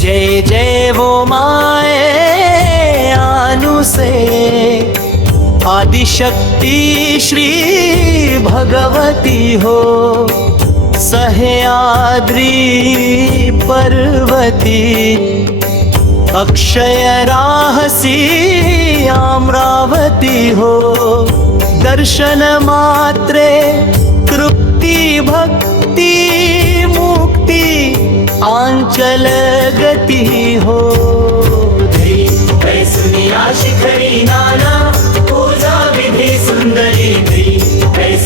जय जय वो माए आनुसे आदिशक्ति श्री भगवती हो सह्याद्री पर्वती अक्षय राहसी अमरावती हो दर्शन मात्रे तृप्ति भक्ति मुक्ति आंचल गति हो सुनिया शिखरी नाना पूजा विधि सुंदरी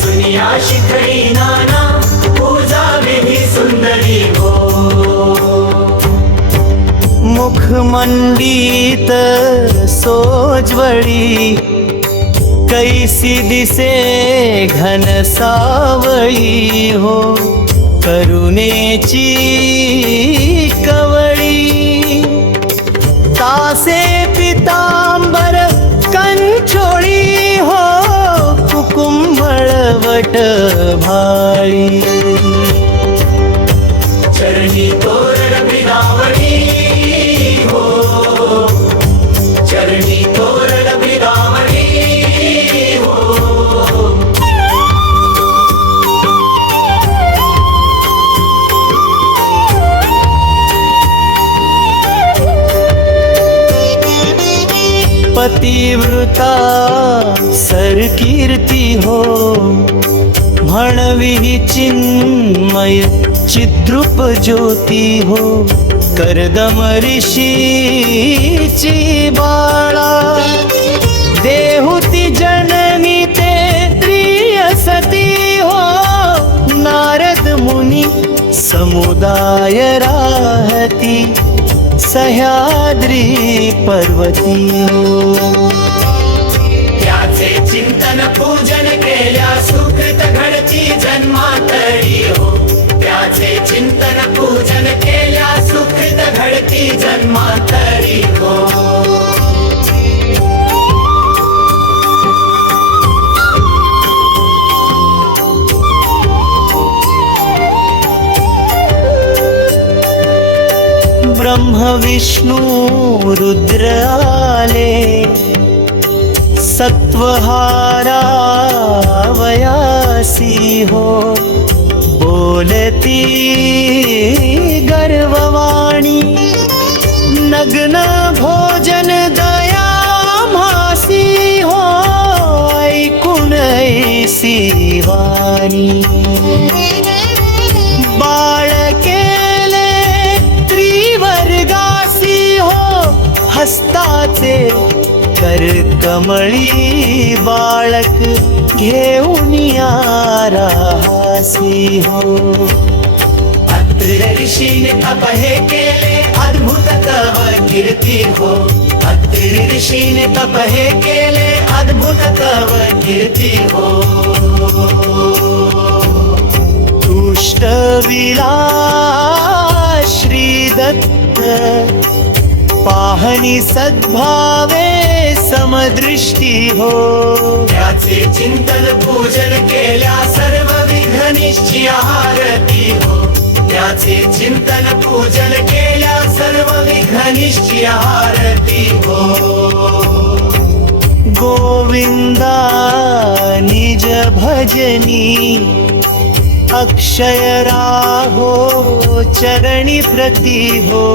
सुनिया शिखरी नाना पूजा विधि सुंदरी हो मुख मंडित सोज्वळी कैसी दिसे घन सावळी हो करुणेची कवळी तासे पितांबर कंचोळी हो कुकुंबळ वट भाळी चरणी तोरण बिरावणी हो चरणी तोरण बिरावणी पतिव्रता सरकीर्ती हो म्हणवी चिन्मय चिद्रूप ज्योती हो कर्दम ऋषीची बाळा देहुती जननी ते प्रियसती हो नारद मुनी समुदाय राहती सह्याद्री पर्वती त्याचे चिंतन पूजन केल्या सुकृत घडती जन्मातरी हो त्याचे चिंतन पूजन केल्या सुकृत घडती जन्मातरी हो ब्रह्म विष्णु रुद्र आले सत्वहारा वयासी हो बोलती गर्ववाणी नग्न भोजन दया मासी हो ऐकून ऐसी वाणी बाळ केले त्रिवर्गासी हो हस्ताचे कर कमळी बाळक घेऊन राहासी हो अत्रि ऋषीने तप हे केले अद्भुत तव कीर्ती हो अत्रि ऋषीने तप हे केले अद्भुत तव कीर्ती हो तुष्ट विलास श्री दत्त पाहणी सद्भावे समदृष्टी हो त्याचे चिंतन पूजन केल्या सर्व विघ्न निश्चय हारती हो त्याचे चिंतन पूजन केल्या सर्व विघ्न निश्चय हारती हो गोविंदा निज भजनी अक्षय राहो चरणी प्रति हो